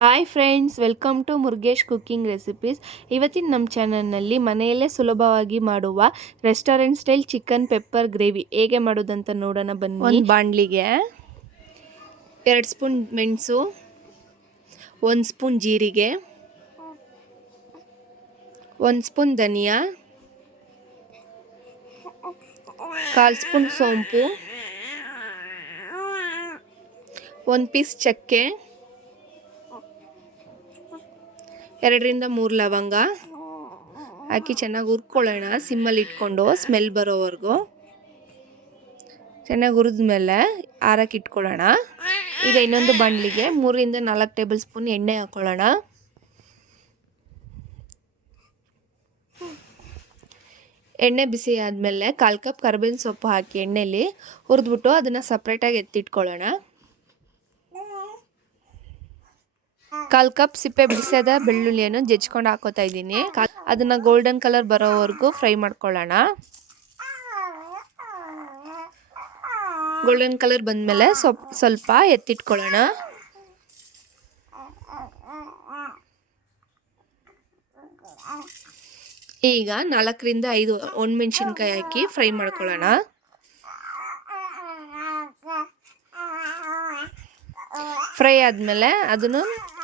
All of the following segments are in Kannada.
Hi friends welcome to Murugesh cooking recipes ಇವತ್ತಿನ ನಮ್ಮ ಚಾನಲ್ನಲ್ಲಿ ಮನೆಯಲ್ಲೇ ಸುಲಭವಾಗಿ ಮಾಡುವ restaurant style chicken pepper gravy ಹೇಗೆ ಮಾಡೋದಂತ ನೋಡೋಣ ಬನ್ನಿ. ಒಂದು ಬಾಣಲಿಗೆ ಎರಡು ಸ್ಪೂನ್ ಮೆಣಸು, ಒಂದು ಸ್ಪೂನ್ ಜೀರಿಗೆ, ಒಂದು ಸ್ಪೂನ್ ಧನಿಯಾ, ಕಾಲು ಸ್ಪೂನ್ ಸೋಂಪು, ಒಂದು ಪೀಸ್ ಚಕ್ಕೆ ಎರಡರಿಂದ ಮೂರು ಲವಂಗ. ಹಾಕಿ ಚೆನ್ನಾಗಿ ಹುರ್ಕೊಳ್ಳೋಣ. ಸಿಮ್ಮಲ್ಲಿ ಇಟ್ಕೊಂಡು ಸ್ಮೆಲ್ ಬರೋವರೆಗೂ. ಚೆನ್ನಾಗಿ ಹುರಿದ್ಮೇಲೆ ಆರಕ್ಕೆ ಇಟ್ಕೊಳ್ಳೋಣ. ಈಗ ಇನ್ನೊಂದು ಬಾಣಲಿಗೆ ಮೂರರಿಂದ ನಾಲ್ಕು ಟೇಬಲ್ ಸ್ಪೂನ್ ಎಣ್ಣೆ ಹಾಕ್ಕೊಳ್ಳೋಣ ಎಣ್ಣೆ ಬಿಸಿ ಆದಮೇಲೆ ಕಾಲು ಕಪ್ ಕರ್ಬೇವಿನ ಸೊಪ್ಪು ಹಾಕಿ ಎಣ್ಣೆಯಲ್ಲಿ ಹುರಿದ್ಬಿಟ್ಟು ಅದನ್ನು ಸಪ್ರೇಟಾಗಿ ಎತ್ತಿಟ್ಕೊಳ್ಳೋಣ. ಕಾಲು ಕಪ್, ಸಿಪ್ಪೆ ಬಿಡಿಸಿದ ಬೆಳ್ಳುಳ್ಳಿಯನ್ನು ಜಜ್ಕೊಂಡು ಹಾಕೋತಾ ಇದ್ದೀನಿ. ಅದನ್ನ ಗೋಲ್ಡನ್ ಕಲರ್ ಬರೋವರೆಗೂ ಫ್ರೈ ಮಾಡ್ಕೊಳ್ಳೋಣ. ಗೋಲ್ಡನ್ ಕಲರ್ ಬಂದಮೇಲೆ ಸ್ವಲ್ಪ ಸ್ವಲ್ಪ ಎತ್ತಿಟ್ಕೊಳ್ಳೋಣ. ಈಗ ನಾಲ್ಕರಿಂದ ಐದು ಒಣಮೆಣ್ಸಿನ್ಕಾಯಿ ಹಾಕಿ ಫ್ರೈ ಮಾಡ್ಕೊಳ್ಳೋಣ. ಫ್ರೈ ಆದಮೇಲೆ ಅದನ್ನು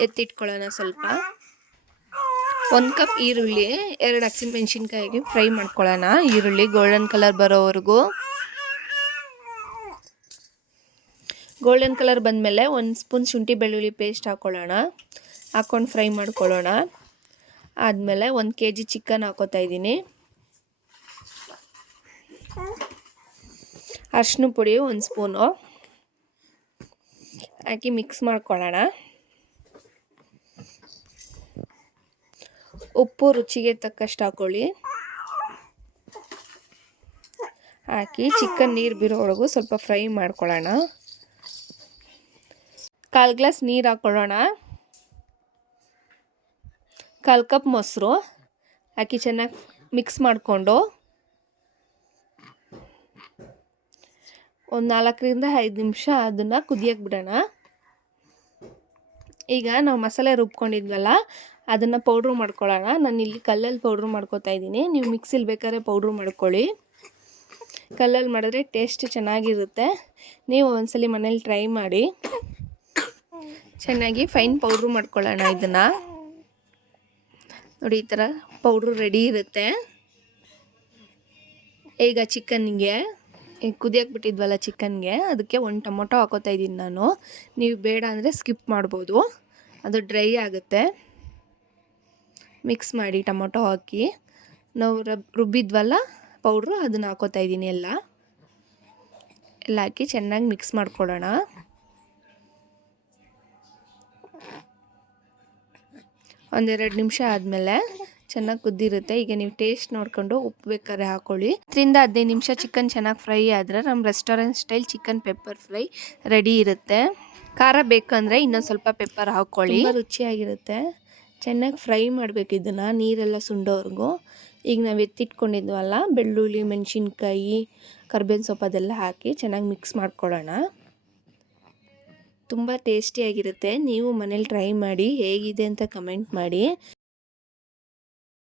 ಎತ್ತಿಟ್ಕೊಳ್ಳೋಣ ಸ್ವಲ್ಪ. ಒಂದು ಕಪ್ ಈರುಳ್ಳಿ, ಎರಡು ಹಸಿಮೆಣ್ಸಿನ್ಕಾಯಿಗೆ ಫ್ರೈ ಮಾಡ್ಕೊಳ್ಳೋಣ. ಈರುಳ್ಳಿ ಗೋಲ್ಡನ್ ಕಲರ್ ಬರೋವರೆಗೂ. ಗೋಲ್ಡನ್ ಕಲರ್ ಬಂದಮೇಲೆ ಒಂದು ಸ್ಪೂನ್ ಶುಂಠಿ ಬೆಳ್ಳುಳ್ಳಿ ಪೇಸ್ಟ್ ಹಾಕ್ಕೊಳ್ಳೋಣ ಹಾಕ್ಕೊಂಡು ಫ್ರೈ ಮಾಡ್ಕೊಳ್ಳೋಣ. ಆದಮೇಲೆ ಒಂದು ಕೆ ಜಿ ಚಿಕನ್ ಹಾಕೋತಾ ಇದ್ದೀನಿ. ಅರ್ಶಿನ ಪುಡಿ ಒಂದು ಸ್ಪೂನು. ಹಾಕಿ ಮಿಕ್ಸ್ ಮಾಡ್ಕೊಳ್ಳೋಣ. ಉಪ್ಪು ರುಚಿಗೆ ತಕ್ಕಷ್ಟು ಹಾಕೊಳ್ಳಿ. ಹಾಕಿ ಚಿಕನ್ ನೀರು ಬಿರೋವರೆಗೂ ಸ್ವಲ್ಪ ಫ್ರೈ ಮಾಡ್ಕೊಳ್ಳೋಣ. ಕಾಲು ಗ್ಲಾಸ್ ನೀರು ಹಾಕ್ಕೊಳ್ಳೋಣ ಕಾಲು ಕಪ್ ಮೊಸರು ಹಾಕಿ ಚೆನ್ನಾಗಿ ಮಿಕ್ಸ್ ಮಾಡಿಕೊಂಡು. ಒಂದು ನಾಲ್ಕರಿಂದ ಐದು ನಿಮಿಷ ಅದನ್ನು ಕುದಿಯಕ್ಕೆ ಬಿಡೋಣ. ಈಗ ನಾವು ಮಸಾಲೆ ರುಬ್ಕೊಂಡಿದ್ವಲ್ಲ ಅದನ್ನು ಪೌಡ್ರು ಮಾಡ್ಕೊಳ್ಳೋಣ. ನಾನು ಇಲ್ಲಿ ಕಲ್ಲಲ್ಲಿ ಪೌಡ್ರು ಮಾಡ್ಕೊತಾ ಇದ್ದೀನಿ. ನೀವು ಮಿಕ್ಸಿಲಿ ಬೇಕಾದ್ರೆ ಪೌಡ್ರ್ ಮಾಡ್ಕೊಳ್ಳಿ. ಕಲ್ಲಲ್ಲಿ ಮಾಡಿದ್ರೆ ಟೇಸ್ಟ್ ಚೆನ್ನಾಗಿರುತ್ತೆ. ನೀವು ಒಂದ್ಸಲಿ ಮನೇಲಿ ಟ್ರೈ ಮಾಡಿ. ಚೆನ್ನಾಗಿ ಫೈನ್ ಪೌಡ್ರು ಮಾಡ್ಕೊಳ್ಳೋಣ ಇದನ್ನು. ನೋಡಿ, ಈ ಥರ ಪೌಡ್ರು ರೆಡಿ ಇರುತ್ತೆ. ಈಗ ಚಿಕನ್ಗೆ ಕುದಿಯಕ್ಕೆ ಬಿಟ್ಟಿದ್ವಲ್ಲ ಚಿಕನ್ಗೆ, ಅದಕ್ಕೆ ಒಂದು ಟೊಮೊಟೊ ಹಾಕೋತಾ ಇದ್ದೀನಿ ನಾನು. ನೀವು ಬೇಡ ಅಂದರೆ ಸ್ಕಿಪ್ ಮಾಡ್ಬೋದು. ಅದು ಡ್ರೈ ಆಗುತ್ತೆ. ಮಿಕ್ಸ್ ಮಾಡಿ ಟೊಮೊಟೊ ಹಾಕಿ, ನಾವು ರಬ್, ರುಬ್ಬಿದ್ವಲ್ಲ ಪೌಡ್ರು, ಅದನ್ನು ಹಾಕೋತಾ ಇದ್ದೀನಿ ಎಲ್ಲ. ಎಲ್ಲ ಹಾಕಿ ಚೆನ್ನಾಗಿ ಮಿಕ್ಸ್ ಮಾಡ್ಕೊಳ್ಳೋಣ. ಒಂದೆರಡು ನಿಮಿಷ ಆದಮೇಲೆ ಚೆನ್ನಾಗಿ ಕುದ್ದಿರುತ್ತೆ. ಈಗ ನೀವು ಟೇಸ್ಟ್ ನೋಡಿಕೊಂಡು ಉಪ್ಪು ಬೇಕಾದ್ರೆ ಹಾಕೊಳ್ಳಿ. ಹತ್ತರಿಂದ ಹದಿನೈದು ನಿಮಿಷ ಚಿಕನ್ ಚೆನ್ನಾಗಿ ಫ್ರೈ ಆದರೆ ನಮ್ಮ restaurant style chicken pepper fry ready ಇರುತ್ತೆ. ಖಾರ ಬೇಕಂದರೆ ಇನ್ನೊಂದು ಸ್ವಲ್ಪ ಪೆಪ್ಪರ್ ಹಾಕ್ಕೊಳ್ಳಿ ರುಚಿಯಾಗಿರುತ್ತೆ. ಚೆನ್ನಾಗಿ ಫ್ರೈ ಮಾಡಬೇಕು ಇದನ್ನು, ನೀರೆಲ್ಲ ಸುಂಡೋವರೆಗೂ. ಈಗ ನಾವು ಎತ್ತಿಟ್ಕೊಂಡಿದ್ವಲ್ಲ, ಬೆಳ್ಳುಳ್ಳಿ, ಮೆಣಸಿನ್ಕಾಯಿ, ಕರ್ಬೇವಿನ ಸೊಪ್ಪು ಅದೆಲ್ಲ ಹಾಕಿ ಚೆನ್ನಾಗಿ ಮಿಕ್ಸ್ ಮಾಡ್ಕೊಳ್ಳೋಣ. ತುಂಬ ಟೇಸ್ಟಿಯಾಗಿರುತ್ತೆ ನೀವು ಮನೇಲಿ ಟ್ರೈ ಮಾಡಿ, ಹೇಗಿದೆ ಅಂತ ಕಮೆಂಟ್ ಮಾಡಿ.